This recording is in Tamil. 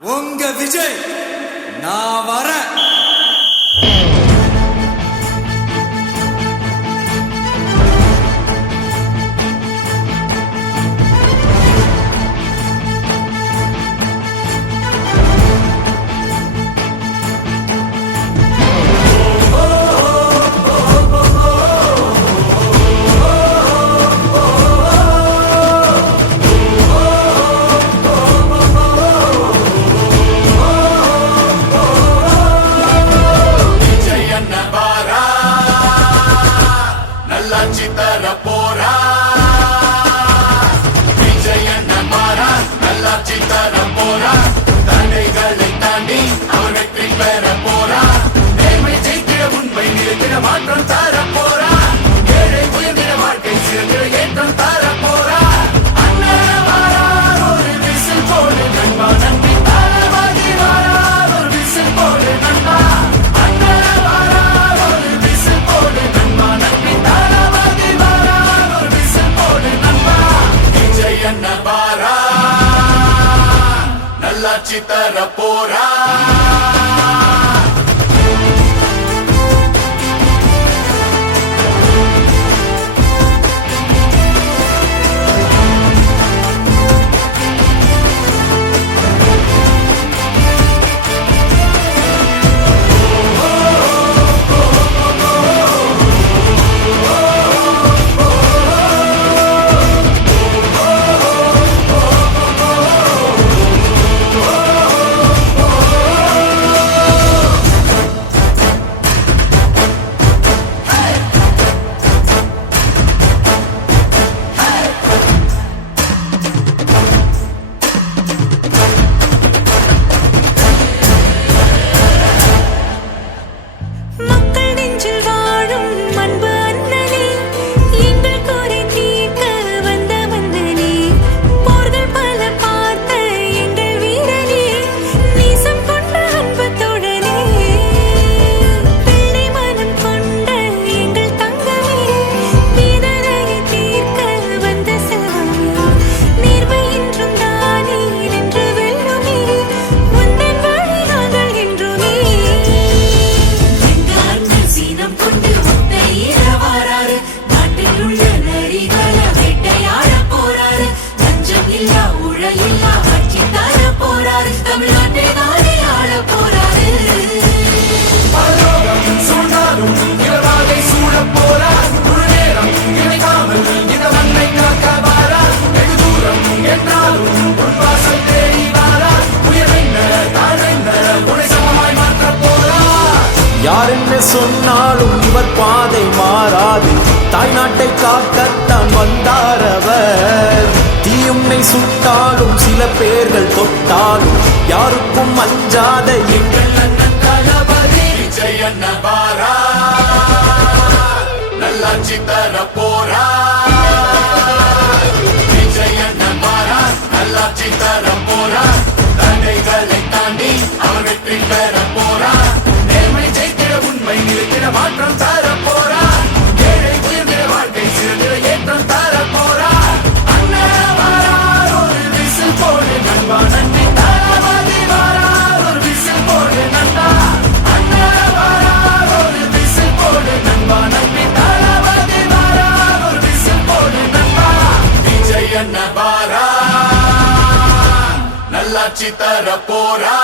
உங்க விஜய் நான் வரேன். மாற்றம் தர போரா ஏழை உயர்ந்திட வாழ்க்கை சிறந்திட ஏற்றம் தர போரா அண்ணன் வாரார் ஒரு விசில் போடு நண்பா நம்பி தளபதி வாரார் ஒரு விசில் போடு நண்பா அண்ணன் வாரார் ஒரு விசில் போடு நண்பா நம்பி தளபதி வாரார் ஒரு விசில் போடு நண்பா விஜய் அண்ணன் வாரா நல்லாட்சி தர போரா. யார் என்ன சொன்னாலும் இவர் பாதை மாறாது. தாய்நாட்டை காக்கத்தான் வந்தார் அவர். தீயும்மை சுட்டாலும் சில பேர்கள் தொட்டாலும் யாருக்கும் அஞ்சாத எங்கள் அண்ணன் தளபதி விஜய் அண்ணன் வாரா நல்லாட்சி தர போரா. விஜய் அண்ணன் வாரா நல்லாட்சி தர போரா. தடைகளை தாண்டி அவர் வெற்றி பெற போரா. நேர்மை ஜெயித்திட உண்மை நிறுத்திட மாற்றம் தர போரா. ஏழை உயர்ந்திட வாழ்க்கை சிறந்திட ஏற்றம் தர போரா. அண்ணன் வாரார் ஒரு விசில் போடு நண்பா நன்றி தளபதி வாரார் ஒரு விசில் போடு நண்பா. அண்ணன் வாரார் ஒரு விசில் போடு நண்பா நன்றி தளபதி வாரார் ஒரு விசில் போடு நண்பா. விஜய் அண்ணன் வாரா நல்லாட்சி தர போரா.